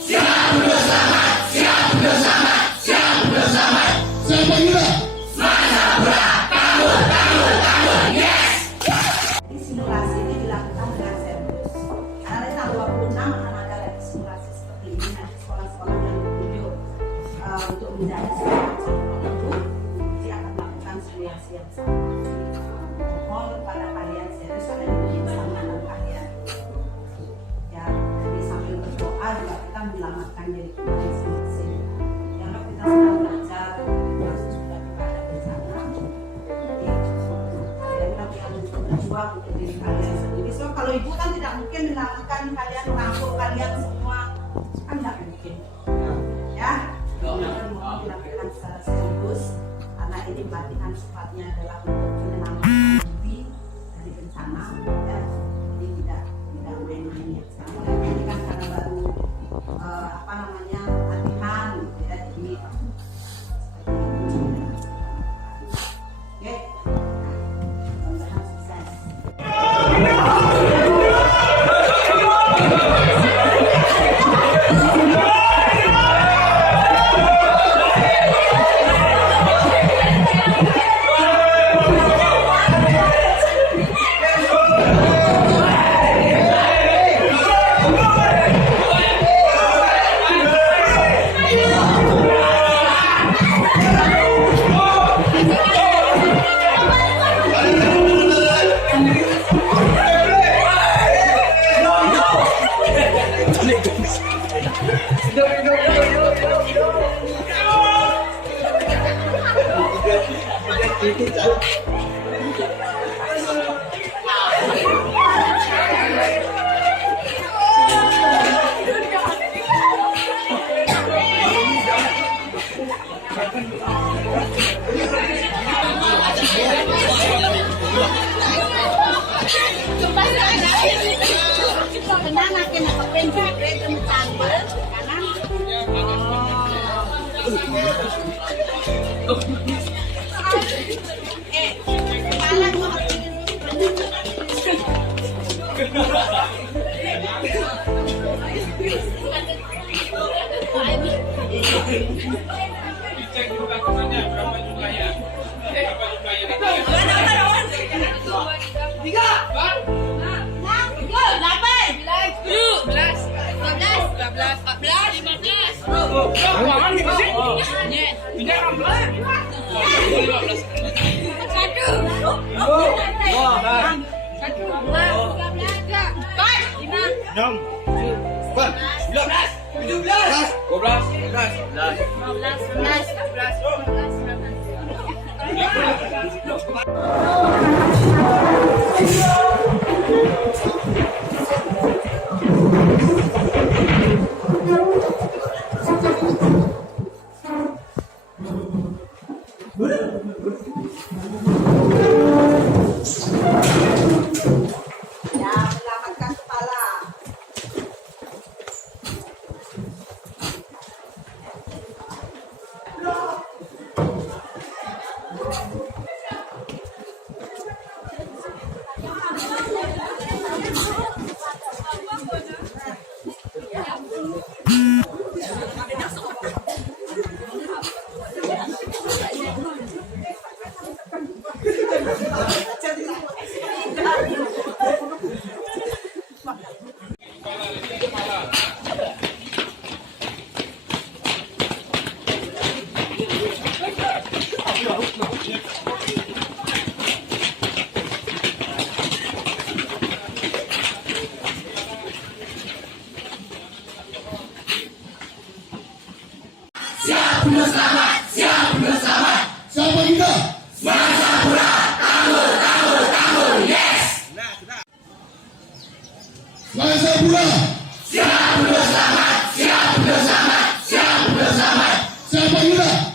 Siap untuk selamat, siap untuk selamat, siap untuk selamat. Siapa guna? Amlapura, tangguh, yes. Jadi simulasi ini dilakukan dengan serius. Karena di tanggal 26 akan ada lagi simulasi seperti ini nanti sekolah-sekolah yang ditunjuk untuk menjadi semacam itu, nanti akan melakukan simulasi yang sama. Mohon kepada kalian serius karena ini bersama dengan kalian. Ya, jadi sambil berdoa juga kita menyelamatkan diri kita masing-masing. Yang kita sedang belajar kasus sudah kepada bencana. Jadi kalian yang berjuang untuk diri kalian sendiri. So kalau ibu kan tidak mungkin menyelamatkan kalian, merangkul kalian semua, kan tidak mungkin. Ya, mohon dilakukan secara serius karena ini latihan sifatnya adalah untuk menyelamatkan diri dari bencana. Ya, jadi tidak main-main ya. Ini kan karena baru latihan gitu ya, jadi oke, mudah-mudahan sukses. Dicek dulu kantongnya berapa jumlahnya? Berapa jumlahnya? Tiga. Siap untuk selamat, siap untuk selamat. Siapa kita? Amlapura, tangguh, yes. Amlapura. Siap untuk selamat, siap untuk selamat, siap untuk selamat. Siapa kita?